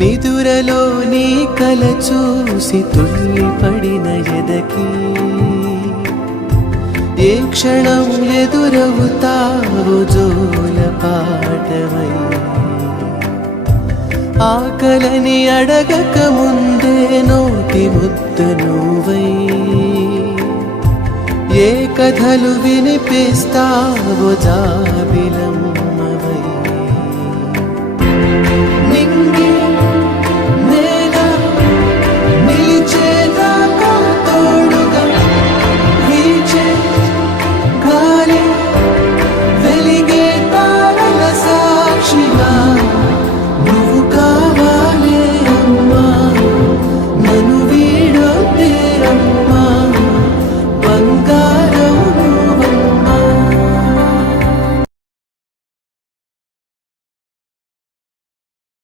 నిదురలో నీ కల చూసి తుల్లి పడిన ఎదకి ఏ క్షణం ఎదురవుతావు జోల పాటవై ఆకలని అడగక ముందే నోటి ముద్ద నువ్వై ఏ కథలు వినిపిస్తావో జాబిలం